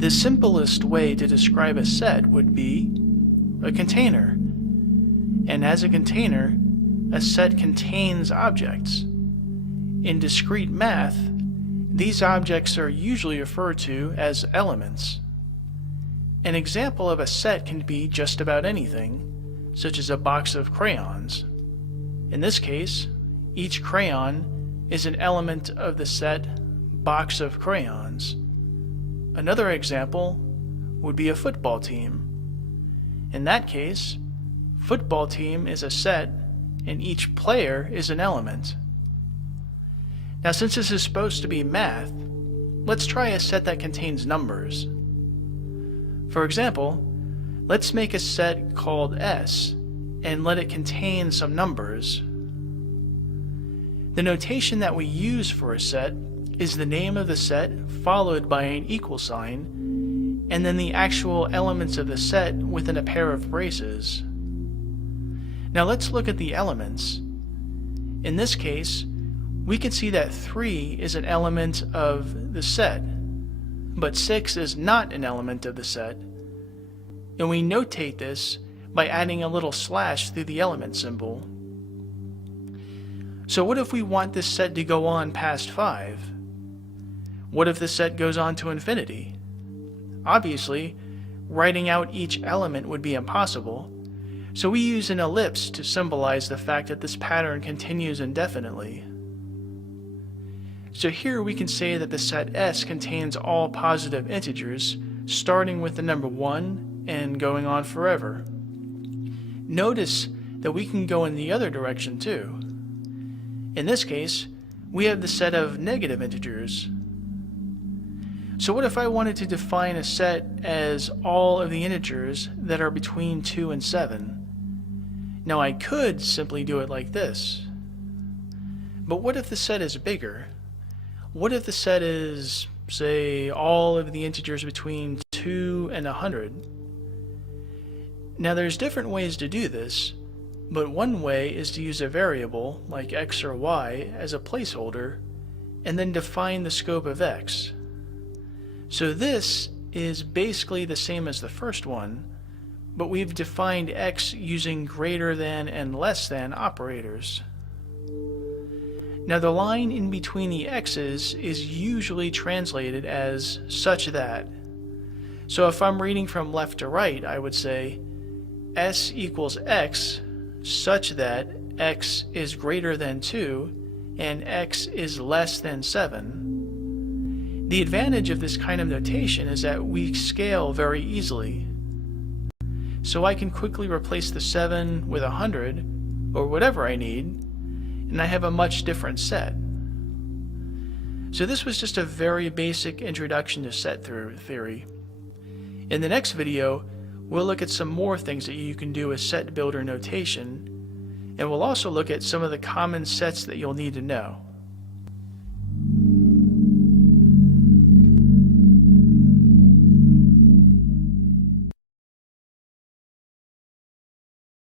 The simplest way to describe a set would be a container. And as a container, a set contains objects. In discrete math, these objects are usually referred to as elements. An example of a set can be just about anything, such as a box of crayons. In this case, each crayon is an element of the set box of crayons. Another example would be a football team. In that case, football team is a set and each player is an element. Now, since this is supposed to be math, let's try a set that contains numbers. For example, let's make a set called S and let it contain some numbers. The notation that we use for a set is the name of the set followed by an equal sign, and then the actual elements of the set within a pair of braces. Now let's look at the elements. In this case, we can see that 3 is an element of the set, but 6 is not an element of the set, and we notate this by adding a little slash through the element symbol. So what if we want this set to go on past 5? What if the set goes on to infinity? Obviously, writing out each element would be impossible, so we use an ellipse to symbolize the fact that this pattern continues indefinitely. So here we can say that the set S contains all positive integers, starting with the number 1 and going on forever. Notice that we can go in the other direction too. In this case, we have the set of negative integers. So what if I wanted to define a set as all of the integers that are between 2 and 7? Now I could simply do it like this. But what if the set is bigger? What if the set is, say, all of the integers between 2 and 100? Now there's different ways to do this, but one way is to use a variable, like x or y, as a placeholder, and then define the scope of x. So this is basically the same as the first one, but we've defined x using greater than and less than operators. Now the line in between the x's is usually translated as such that. So if I'm reading from left to right, I would say s equals x such that x is greater than 2 and x is less than 7. The advantage of this kind of notation is that we scale very easily. So I can quickly replace the 7 with 100 or whatever I need, and I have a much different set. So this was just a very basic introduction to set theory. In the next video, we'll look at some more things that you can do with set builder notation, and we'll also look at some of the common sets that you'll need to know.